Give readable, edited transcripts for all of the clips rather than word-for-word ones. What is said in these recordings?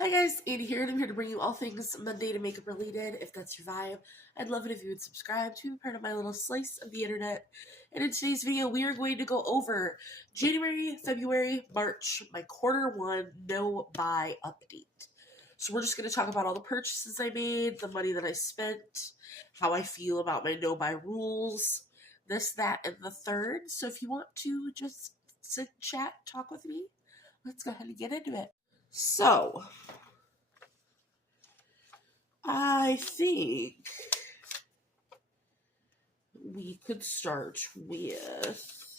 Hi guys, Andy here, and I'm here to bring you all things Monday to makeup related. If that's your vibe, I'd love it if you would subscribe to be part of my little slice of the internet. And in today's video, we are going to go over January, February, March, my quarter one no buy update. So we're just going to talk about all the purchases I made, the money that I spent, how I feel about my no buy rules, this, that, and the third. So if you want to just sit, chat, talk with me, let's go ahead and get into it. So, I think we could start with,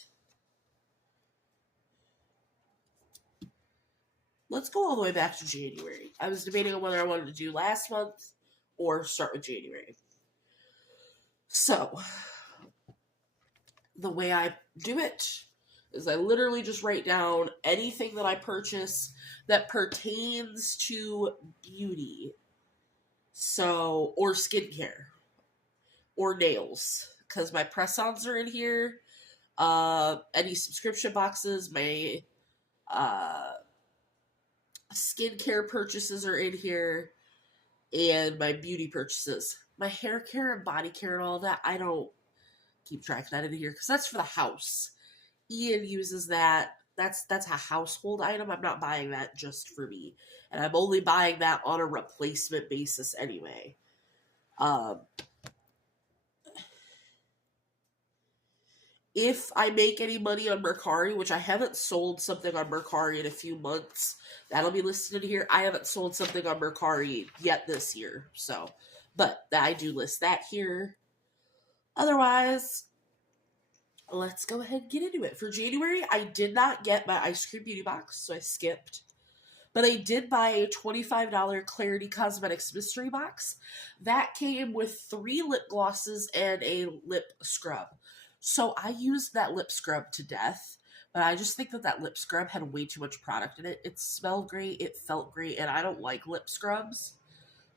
let's go all the way back to January. I was debating on whether I wanted to do last month or start with January. So, the way I do it is I literally just write down anything that I purchase that pertains to beauty. So, or skincare, or nails, because my press-ons are in here. Any subscription boxes, my skincare purchases are in here, and my beauty purchases. My hair care and body care and all of that, I don't keep track of that in here, because that's for the house. Ian uses that. That's a household item. I'm not buying that just for me. And I'm only buying that on a replacement basis anyway. If I make any money on Mercari, which I haven't sold something on Mercari in a few months, that'll be listed in here. I haven't sold something on Mercari yet this year, so, but I do list that here. Otherwise, let's go ahead and get into it. For January, I did not get my Ice Cream Beauty box, so I skipped. But I did buy a $25 Clarity Cosmetics mystery box. That came with 3 lip glosses and a lip scrub. So I used that lip scrub to death, but I just think that lip scrub had way too much product in it. It smelled great, it felt great, and I don't like lip scrubs.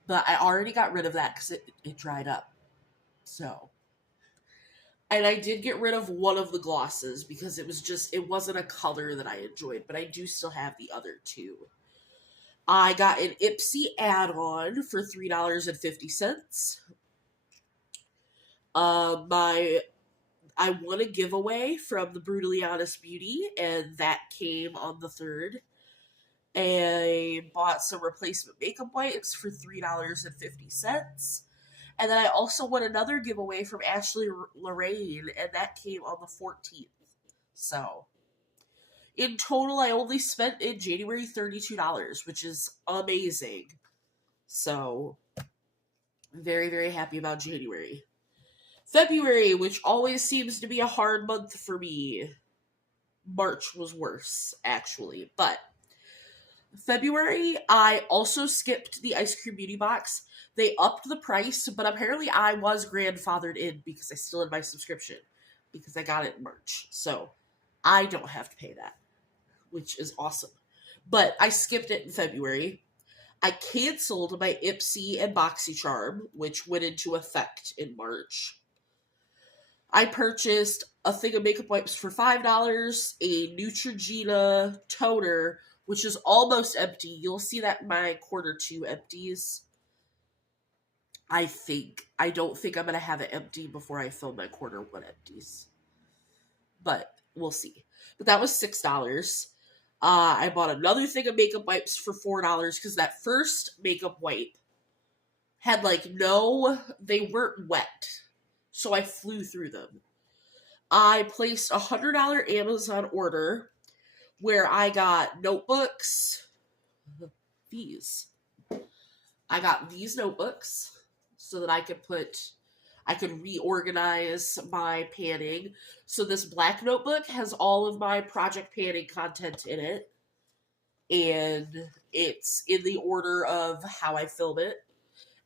But I already got rid of that because it dried up. So. And I did get rid of one of the glosses because it wasn't a color that I enjoyed, but I do still have the other 2. I got an Ipsy add-on for $3.50. I won a giveaway from the Brutally Honest Beauty, and that came on the 3rd. I bought some replacement makeup wipes for $3.50. And then I also won another giveaway from Ashley Lorraine, and that came on the 14th. So, in total, I only spent in January $32, which is amazing. So, very, very happy about January. February, which always seems to be a hard month for me. March was worse, actually. But February, I also skipped the Ice Cream Beauty box. They upped the price, but apparently I was grandfathered in because I still had my subscription. Because I got it in March. So, I don't have to pay that, which is awesome. But I skipped it in February. I canceled my Ipsy and BoxyCharm, which went into effect in March. I purchased a thing of makeup wipes for $5, a Neutrogena toner, which is almost empty. You'll see that in my quarter 2 empties. I don't think I'm going to have it empty before I film my quarter 1 empties. But we'll see. But that was $6. I bought another thing of makeup wipes for $4 because that first makeup wipe had they weren't wet. So I flew through them. I placed a $100 Amazon order where I got notebooks. I got these notebooks so that I could reorganize my panning. So this black notebook has all of my project panning content in it. And it's in the order of how I film it.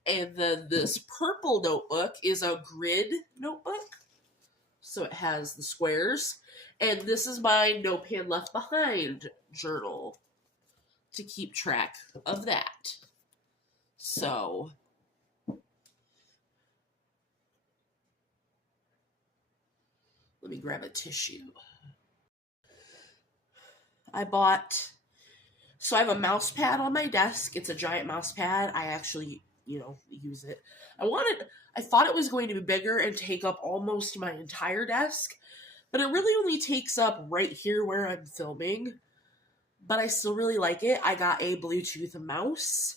And then this purple notebook is a grid notebook. So it has the squares. And this is my No Pan Left Behind journal to keep track of that. So, let me grab a tissue. I bought So I have a mouse pad on my desk. It's a giant mouse pad. I actually, use it. I thought it was going to be bigger and take up almost my entire desk, but it really only takes up right here where I'm filming. But I still really like it. I got a Bluetooth mouse.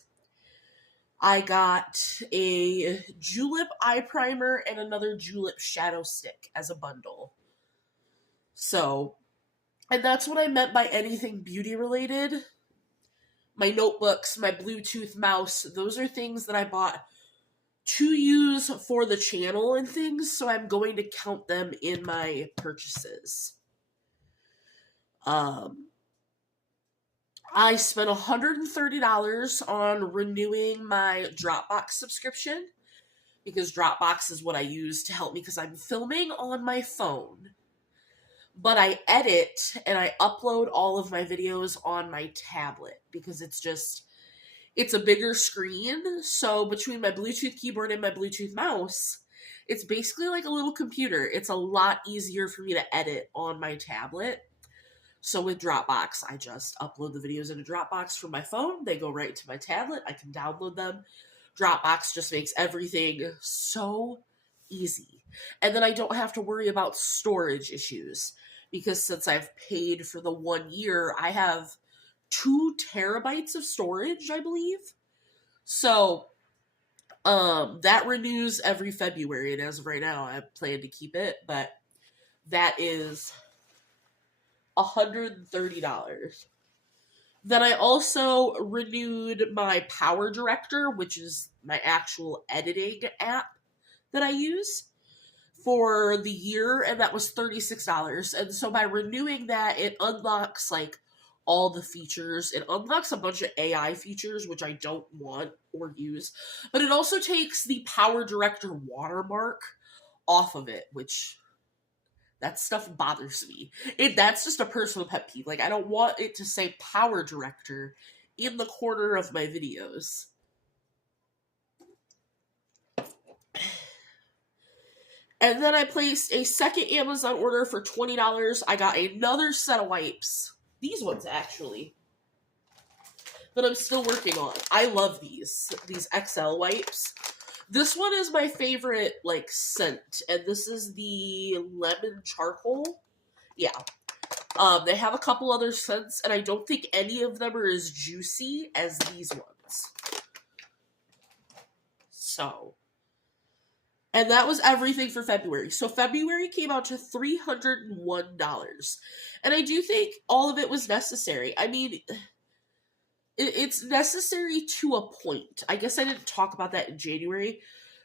I got a julep eye primer and another julep shadow stick as a bundle. So, and that's what I meant by anything beauty related. My notebooks, my Bluetooth mouse, those are things that I bought to use for the channel and things, so I'm going to count them in my purchases. I spent $130 on renewing my Dropbox subscription because Dropbox is what I use to help me because I'm filming on my phone. But I edit and I upload all of my videos on my tablet because it's a bigger screen. So between my Bluetooth keyboard and my Bluetooth mouse, it's basically like a little computer. It's a lot easier for me to edit on my tablet. So with Dropbox, I just upload the videos into Dropbox from my phone. They go right to my tablet. I can download them. Dropbox just makes everything so easy. And then I don't have to worry about storage issues because since I've paid for the 1 year, I have 2 terabytes of storage, I believe. So that renews every February, and as of right now, I plan to keep it, but that is $130. Then I also renewed my Power Director, which is my actual editing app that I use, for the year, and that was $36. And so by renewing that, it unlocks like all the features. It unlocks a bunch of AI features, which I don't want or use. But it also takes the Power Director watermark off of it, which that stuff bothers me. That's just a personal pet peeve. Like, I don't want it to say Power Director in the corner of my videos. And then I placed a second Amazon order for $20. I got another set of wipes. These ones, actually. That I'm still working on. I love these XL wipes. This one is my favorite, like, scent. And this is the lemon charcoal. Yeah. They have a couple other scents, and I don't think any of them are as juicy as these ones. So. And that was everything for February. So February came out to $301. And I do think all of it was necessary. I mean, it's necessary to a point. I guess I didn't talk about that in January.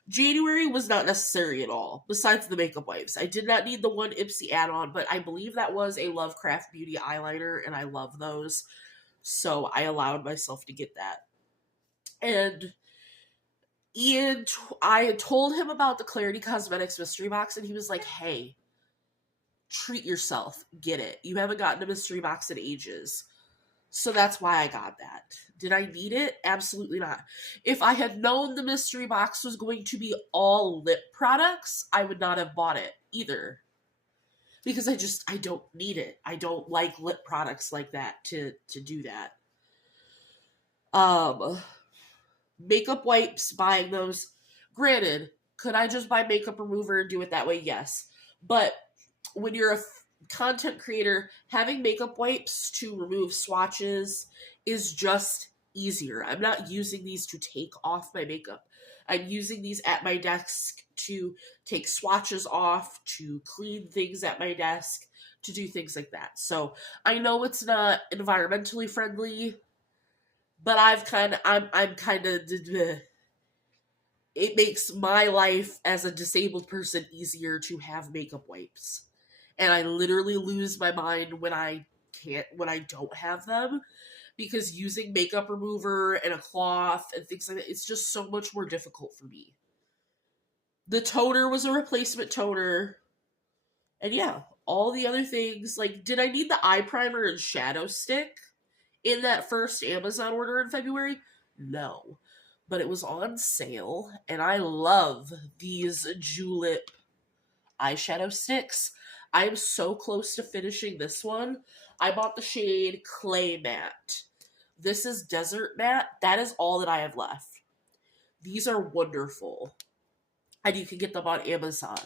January was not necessary at all, besides the makeup wipes. I did not need the one Ipsy add-on, but I believe that was a Lovecraft Beauty eyeliner, and I love those. So I allowed myself to get that. And I had told him about the Clarity Cosmetics mystery box, and he was like, hey, treat yourself. Get it. You haven't gotten a mystery box in ages. So that's why I got that. Did I need it? Absolutely not. If I had known the mystery box was going to be all lip products, I would not have bought it either. Because I don't need it. I don't like lip products like that to do that. Makeup wipes, buying those. Granted, could I just buy makeup remover and do it that way? Yes. But when you're a content creator, having makeup wipes to remove swatches is just easier. I'm not using these to take off my makeup. I'm using these at my desk to take swatches off, to clean things at my desk, to do things like that. So I know it's not environmentally friendly, but I'm kind of, it makes my life as a disabled person easier to have makeup wipes. And I literally lose my mind when I don't have them, because using makeup remover and a cloth and things like that, it's just so much more difficult for me. The toner was a replacement toner. And yeah, all the other things, like, did I need the eye primer and shadow stick in that first Amazon order in February? No. But it was on sale, and I love these julep eyeshadow sticks. I am so close to finishing this one. I bought the shade Clay Matte. This is Desert Matte. That is all that I have left. These are wonderful. And you can get them on Amazon.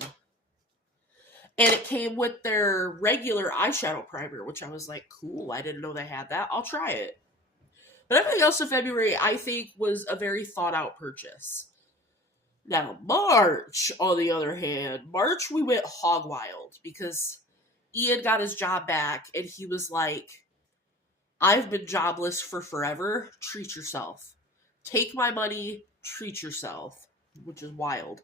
And it came with their regular eyeshadow primer, which I was like, cool, I didn't know they had that. I'll try it. But everything else in February, I think, was a very thought out purchase. Now, March, on the other hand, March we went hog wild because Ian got his job back and he was like, I've been jobless for forever. Treat yourself. Take my money, treat yourself, which is wild.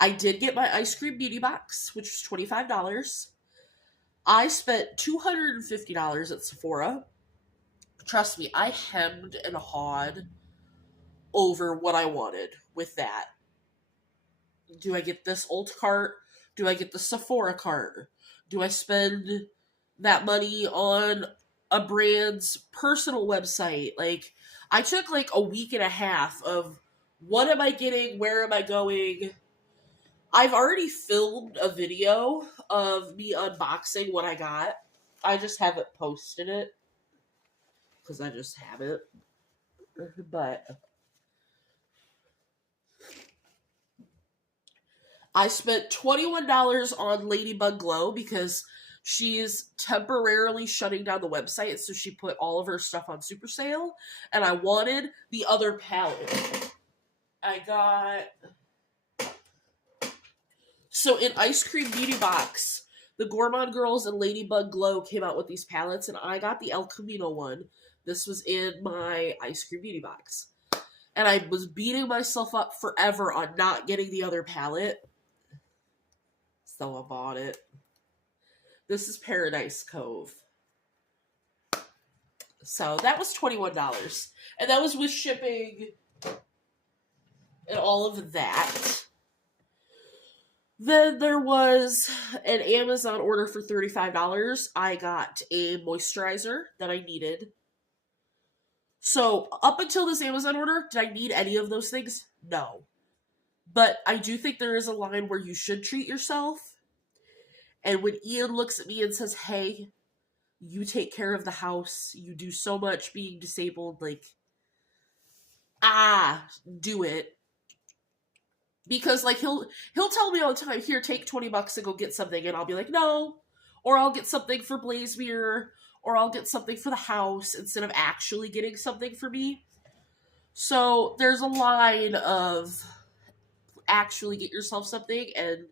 I did get my ice cream beauty box, which was $25. I spent $250 at Sephora. Trust me, I hemmed and hawed over what I wanted with that. Do I get this Ulta cart? Do I get the Sephora cart? Do I spend that money on a brand's personal website? Like, I took like a week and a half of what am I getting? Where am I going? I've already filmed a video of me unboxing what I got. I just haven't posted it because I just haven't. But I spent $21 on Ladybug Glow because she's temporarily shutting down the website, so she put all of her stuff on super sale, and I wanted the other palette. I got... So in Ice Cream Beauty Box, the Gourmand Girls and Ladybug Glow came out with these palettes, and I got the El Camino one. This was in my Ice Cream Beauty Box. And I was beating myself up forever on not getting the other palette. So I bought it. This is Paradise Cove. So that was $21. And that was with shipping and all of that. Then there was an Amazon order for $35. I got a moisturizer that I needed. So up until this Amazon order, did I need any of those things? No. But I do think there is a line where you should treat yourself. And when Ian looks at me and says, hey, you take care of the house, you do so much being disabled, like, do it. Because, like, he'll tell me all the time, here, take $20 and go get something, and I'll be like, no. Or I'll get something for Blazemere, or I'll get something for the house, instead of actually getting something for me. So, there's a line of actually get yourself something, and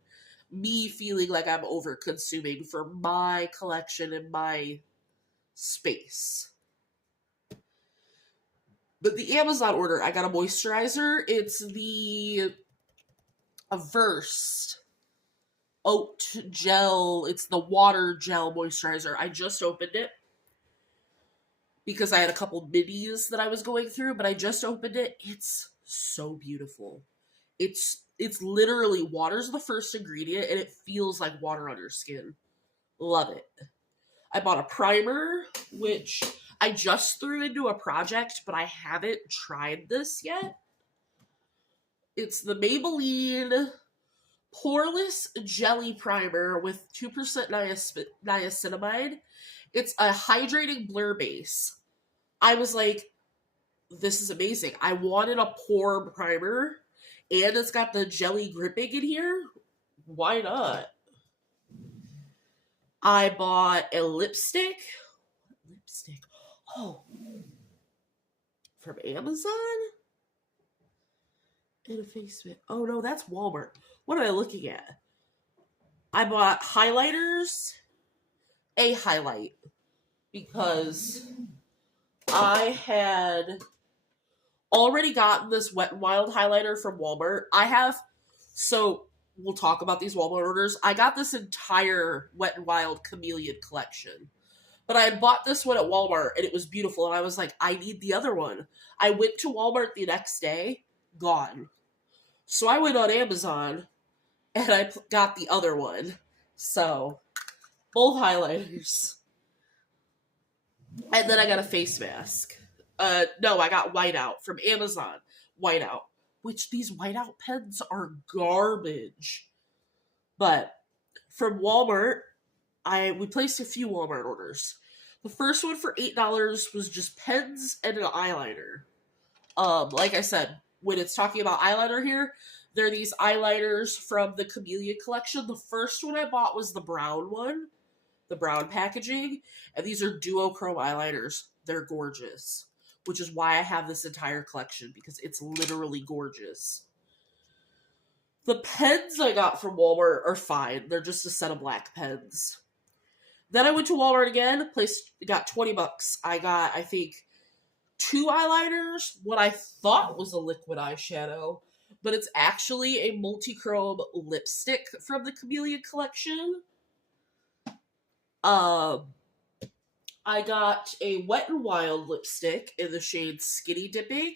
me feeling like I'm over-consuming for my collection and my space. But the Amazon order, I got a moisturizer. It's the Verse Oat Gel. It's the water gel moisturizer. I just opened it because I had a couple minis that I was going through, but I just opened it. It's so beautiful. It's literally water's the first ingredient, and it feels like water on your skin. Love it. I bought a primer, which I just threw into a project, but I haven't tried this yet. It's the Maybelline Poreless Jelly Primer with 2% niacinamide. It's a hydrating blur base. I was like, this is amazing. I wanted a pore primer, and it's got the jelly gripping in here. Why not? I bought a lipstick. Oh. From Amazon? And a face mitt. Oh no, that's Walmart. What am I looking at? I bought highlighters. A highlight. Because I had already gotten this Wet n Wild highlighter from Walmart. So we'll talk about these Walmart orders. I got this entire Wet n Wild Chameleon collection. But I had bought this one at Walmart, and it was beautiful, and I was like, I need the other one. I went to Walmart the next day, gone. So I went on Amazon, and I got the other one. So, both highlighters. And then I got a face mask. No, I got Whiteout from Amazon. Whiteout. Which these Whiteout pens are garbage. But from Walmart, we placed a few Walmart orders. The first one for $8 was just pens and an eyeliner. Like I said, when it's talking about eyeliner here, there are these eyeliners from the Camellia collection. The first one I bought was the brown one, the brown packaging, and these are duochrome eyeliners. They're gorgeous, which is why I have this entire collection, because it's literally gorgeous. The pens I got from Walmart are fine. They're just a set of black pens. Then I went to Walmart again, got $20. I got, I think, 2 eyeliners, what I thought was a liquid eyeshadow, but it's actually a multi-chrome lipstick from the Camellia collection. I got a Wet n Wild lipstick in the shade Skinny Dipping,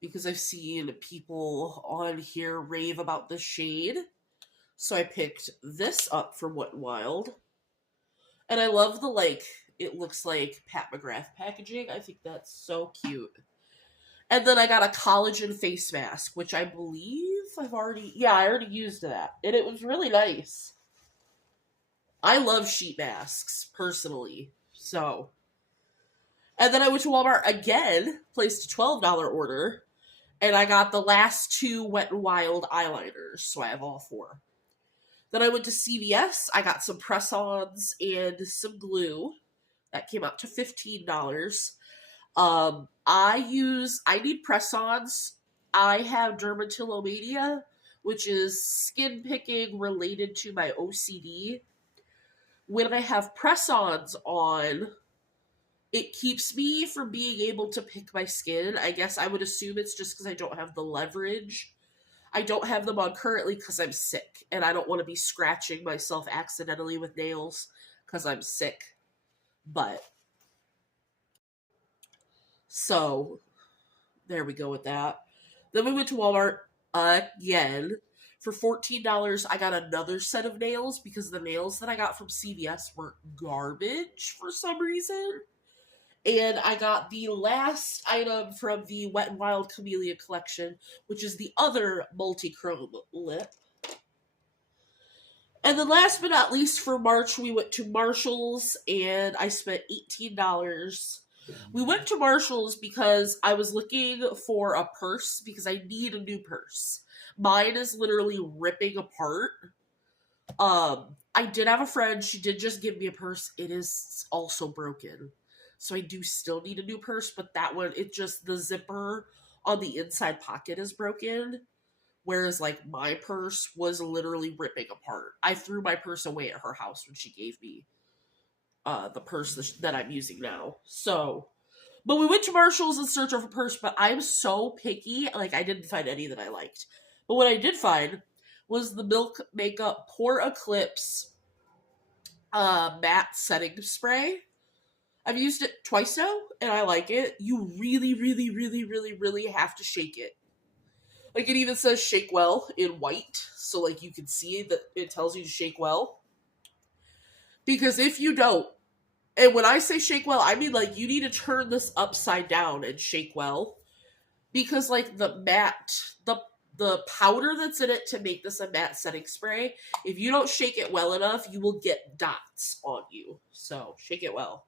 because I've seen people on here rave about this shade. So I picked this up from Wet n Wild. And I love the, like, it looks like Pat McGrath packaging. I think that's so cute. And then I got a collagen face mask, which I believe I already used that. And it was really nice. I love sheet masks, personally. So. And then I went to Walmart again, placed a $12 order, and I got the last 2 Wet n Wild eyeliners, so I have all 4. Then I went to CVS, I got some press-ons and some glue. That came out to $15. I need press-ons. I have dermatillomania, which is skin picking related to my OCD. When I have press-ons on, it keeps me from being able to pick my skin. I guess I would assume it's just because I don't have the leverage. I don't have them on currently because I'm sick, and I don't want to be scratching myself accidentally with nails because I'm sick. But, so, there we go with that. Then we went to Walmart again. For $14, I got another set of nails because the nails that I got from CVS were garbage for some reason. And I got the last item from the Wet n Wild Camellia collection, which is the other multi-chrome lip. And then last but not least, for March, we went to Marshall's, and I spent $18. We went to Marshall's because I was looking for a purse, because I need a new purse. Mine is literally ripping apart. I did have a friend, she did just give me a purse. It is also broken. So I do still need a new purse, but that one, it just, the zipper on the inside pocket is broken. Whereas, like, my purse was literally ripping apart. I threw my purse away at her house when she gave me the purse that I'm using now. So, but we went to Marshall's in search of a purse, but I'm so picky, like, I didn't find any that I liked. But what I did find was the Milk Makeup Pore Eclipse matte setting spray. I've used it twice now, and I like it. You really, really, really, really, really have to shake it. Like, it even says shake well in white, so, like, you can see that it tells you to shake well. Because if you don't, and when I say shake well, I mean, like, you need to turn this upside down and shake well. Because, like, the matte, the powder that's in it to make this a matte setting spray, if you don't shake it well enough, you will get dots on you. So, shake it well.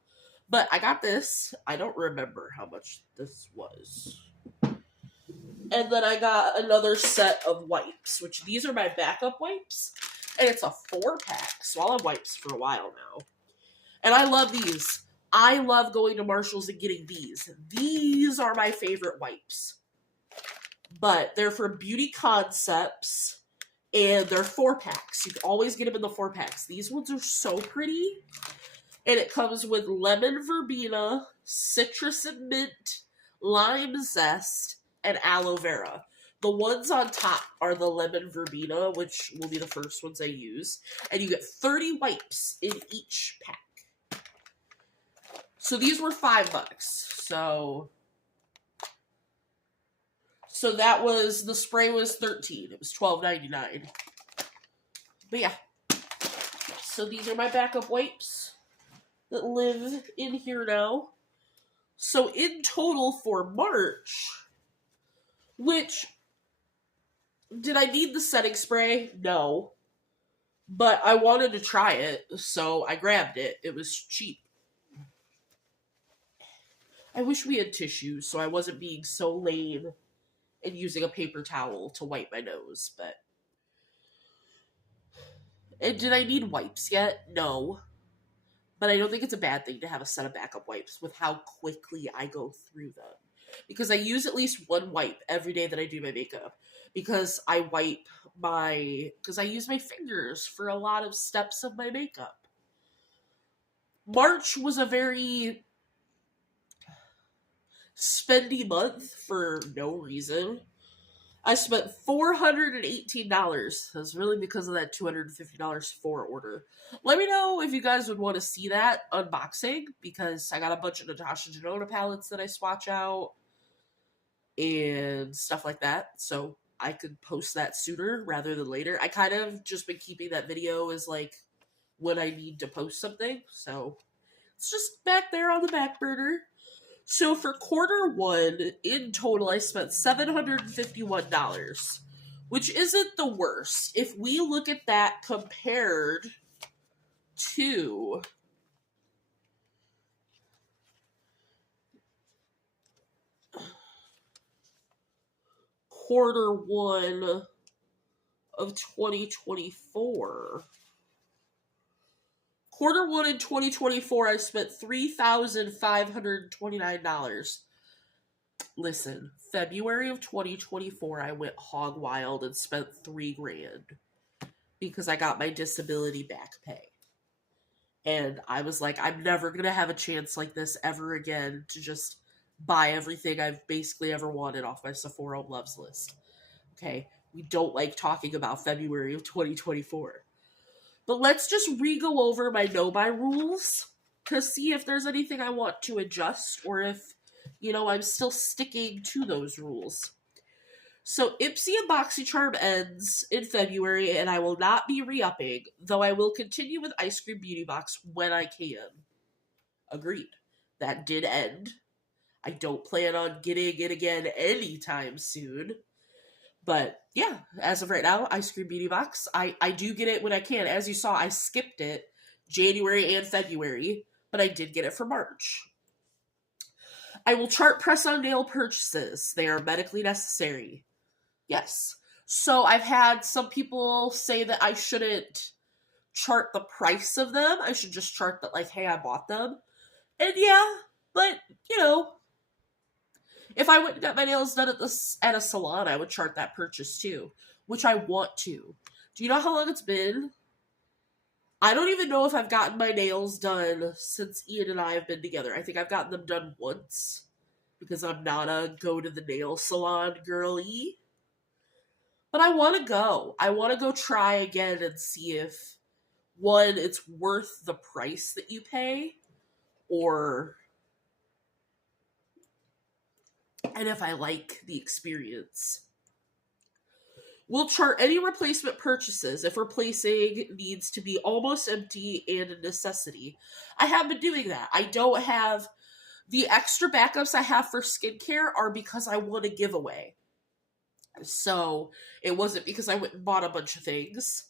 But I got this. I don't remember how much this was. And then I got another set of wipes, which these are my backup wipes. And it's a 4-pack, so I'll have wipes for a while now. And I love these. I love going to Marshall's and getting these. These are my favorite wipes. But they're for Beauty Concepts, and they're 4-packs. You can always get them in the 4-packs. These ones are so pretty. And it comes with lemon verbena, citrus and mint, lime zest, and aloe vera. The ones on top are the lemon verbena, which will be the first ones I use. And you get 30 wipes in each pack. So these were $5. So that was, the spray was $13. It was $12.99. But yeah. So these are my backup wipes that live in here now. So in total for March, which, did I need the setting spray? No. But I wanted to try it, so I grabbed it. It was cheap. I wish we had tissues so I wasn't being so lame and using a paper towel to wipe my nose, but... And did I need wipes yet? No. But I don't think it's a bad thing to have a set of backup wipes with how quickly I go through them. Because I use at least one wipe every day that I do my makeup. Because I use my fingers for a lot of steps of my makeup. March was a very spendy month for no reason. I spent $418. That's really because of that $250 Sephora order. Let me know if you guys would want to see that unboxing, because I got a bunch of Natasha Denona palettes that I swatch out and stuff like that, so I could post that sooner rather than later. I kind of just been keeping that video as like when I need to post something, so it's just back there on the back burner. So for Q1, in total, I spent $751, which isn't the worst. If we look at that compared to Q1 of 2024. Q1 in 2024, I spent $3,529. Listen, February of 2024, I went hog wild and spent $3,000 because I got my disability back pay. And I was like, I'm never going to have a chance like this ever again to just buy everything I've basically ever wanted off my Sephora loves list. Okay, we don't like talking about February of 2024. But let's just re-go over my no-buy rules to see if there's anything I want to adjust or if, I'm still sticking to those rules. So Ipsy and BoxyCharm ends in February, and I will not be re-upping, though I will continue with Ice Cream Beauty Box when I can. Agreed. That did end. I don't plan on getting it again anytime soon. But yeah, as of right now, Ice Cream Beauty Box, I do get it when I can. As you saw, I skipped it January and February, but I did get it for March. I will chart press-on nail purchases. They are medically necessary. Yes. So I've had some people say that I shouldn't chart the price of them. I should just chart that, like, hey, I bought them. And yeah, but, if I went and got my nails done at a salon, I would chart that purchase too, which I want to. Do you know how long it's been? I don't even know if I've gotten my nails done since Ian and I have been together. I think I've gotten them done once because I'm not a go to the nail salon girly. But I want to go. I want to go try again and see if, one, it's worth the price that you pay, and if I like the experience. We'll chart any replacement purchases if replacing needs to be almost empty and a necessity. I have been doing that. I don't have... The extra backups I have for skincare are because I want a giveaway. So, it wasn't because I went and bought a bunch of things.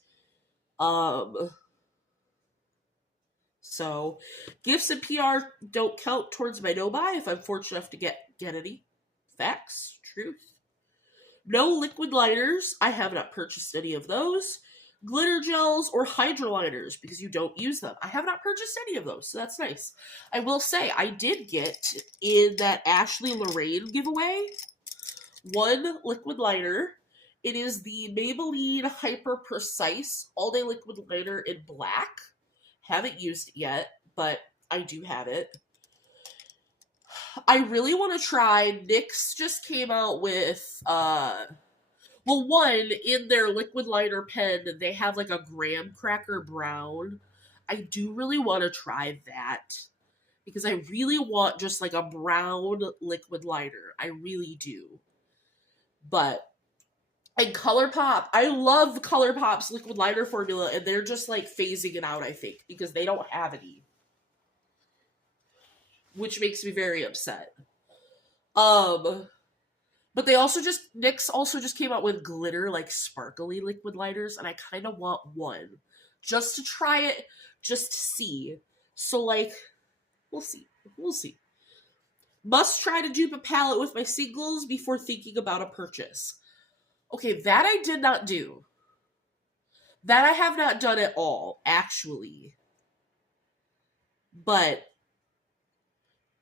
So, gifts and PR don't count towards my no-buy if I'm fortunate enough to get any. Facts. Truth. No liquid liners. I have not purchased any of those. Glitter gels or hydroliners because you don't use them. I have not purchased any of those, so that's nice. I will say, I did get, in that Ashley Lorraine giveaway, one liquid liner. It is the Maybelline Hyper Precise All Day Liquid Liner in black. Haven't used it yet, but I do have it. I really want to try, NYX just came out with, one, in their liquid liner pen, they have like a graham cracker brown. I do really want to try that, because I really want just like a brown liquid liner. I really do. But, and Colourpop, I love Colourpop's liquid liner formula, and they're just like phasing it out, I think, because they don't have any. Which makes me very upset. But they also NYX also just came out with glitter, like sparkly liquid liners, and I kind of want one. Just to try it, just to see. So, like, we'll see. We'll see. Must try to dupe a palette with my singles before thinking about a purchase. Okay, that I did not do. That I have not done at all, actually. But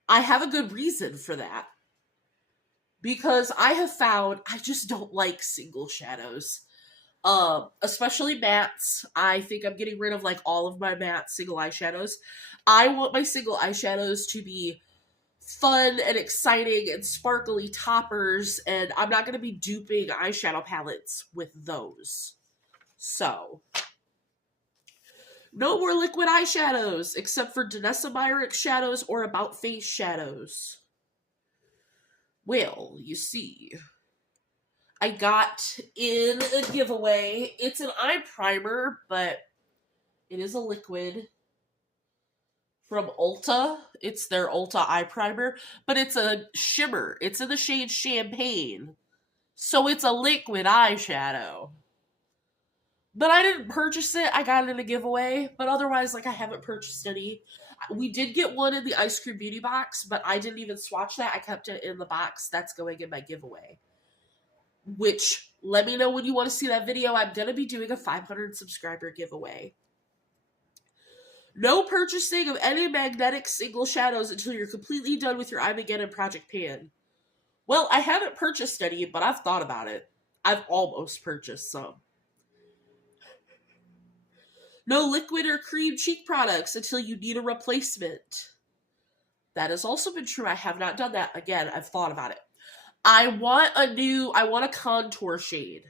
I have a good reason for that. Because I have found I just don't like single shadows. Especially mattes. I think I'm getting rid of like all of my matte single eyeshadows. I want my single eyeshadows to be fun and exciting and sparkly toppers, and I'm not going to be duping eyeshadow palettes with those. So, no more liquid eyeshadows, except for Danessa Myricks shadows or About Face shadows. Well, you see, I got in a giveaway. It's an eye primer, but it is a liquid from Ulta. It's their Ulta eye primer, but it's a shimmer. It's in the shade Champagne. So it's a liquid eyeshadow. But I didn't purchase it. I got it in a giveaway. But otherwise, like, I haven't purchased any. We did get one in the Ice Cream Beauty box, but I didn't even swatch that. I kept it in the box. That's going in my giveaway. Which, let me know when you want to see that video. I'm going to be doing a 500 subscriber giveaway. No purchasing of any magnetic single shadows until you're completely done with your Eyemageddon Project Pan. Well, I haven't purchased any, but I've thought about it. I've almost purchased some. No liquid or cream cheek products until you need a replacement. That has also been true. I have not done that. Again, I've thought about it. I want a contour shade.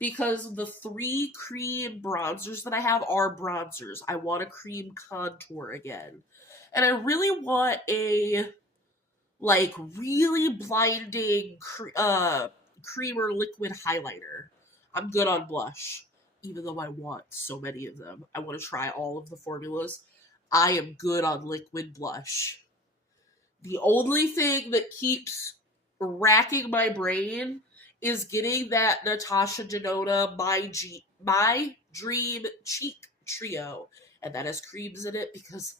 Because the 3 cream bronzers that I have are bronzers. I want a cream contour again. And I really want a, like, really blinding creamer liquid highlighter. I'm good on blush, even though I want so many of them. I want to try all of the formulas. I am good on liquid blush. The only thing that keeps racking my brain is getting that Natasha Denona My Dream Cheek Trio. And that has creams in it because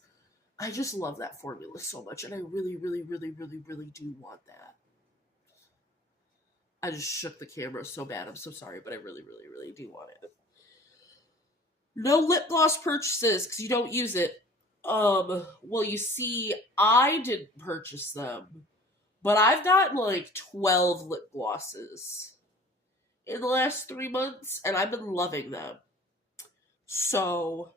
I just love that formula so much. And I really, really, really, really, really do want that. I just shook the camera so bad. I'm so sorry, but I really, really, really do want it. No lip gloss purchases because you don't use it. Well, you see, I didn't purchase them. But I've gotten like 12 lip glosses in the last 3 months, and I've been loving them. So,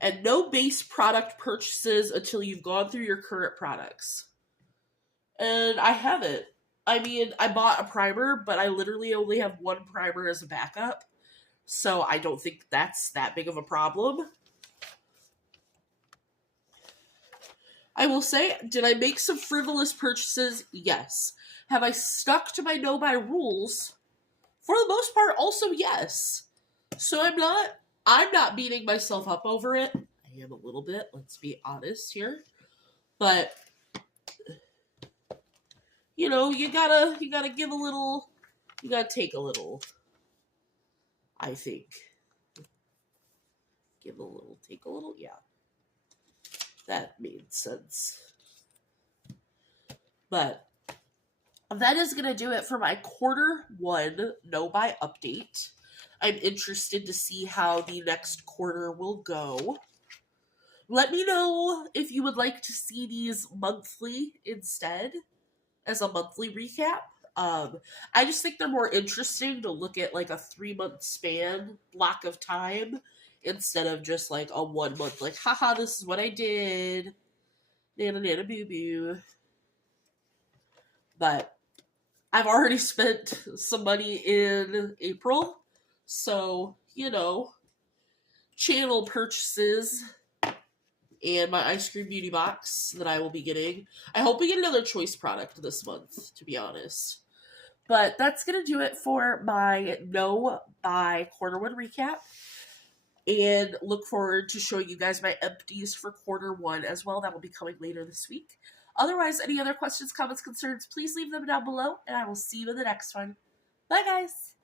and no base product purchases until you've gone through your current products. And I haven't. I mean, I bought a primer, but I literally only have one primer as a backup. So I don't think that's that big of a problem. I will say, did I make some frivolous purchases? Yes. Have I stuck to my no-buy rules? For the most part, also yes. So I'm not beating myself up over it. I am a little bit, let's be honest here. But, you know, you gotta give a little, you gotta take a little, I think. Give a little, take a little, yeah. That made sense. But that is going to do it for my Q1 no-buy update. I'm interested to see how the next quarter will go. Let me know if you would like to see these monthly instead, as a monthly recap. I just think they're more interesting to look at like a 3-month span block of time instead of just like a 1 month, like, haha, this is what I did. Nana nana boo boo. But I've already spent some money in April. So, you know, channel purchases and my Ice Cream Beauty box that I will be getting. I hope we get another choice product this month, to be honest. But that's going to do it for my no-buy Q1 recap. And look forward to showing you guys my empties for Q1 as well. That will be coming later this week. Otherwise, any other questions, comments, concerns, please leave them down below. And I will see you in the next one. Bye, guys.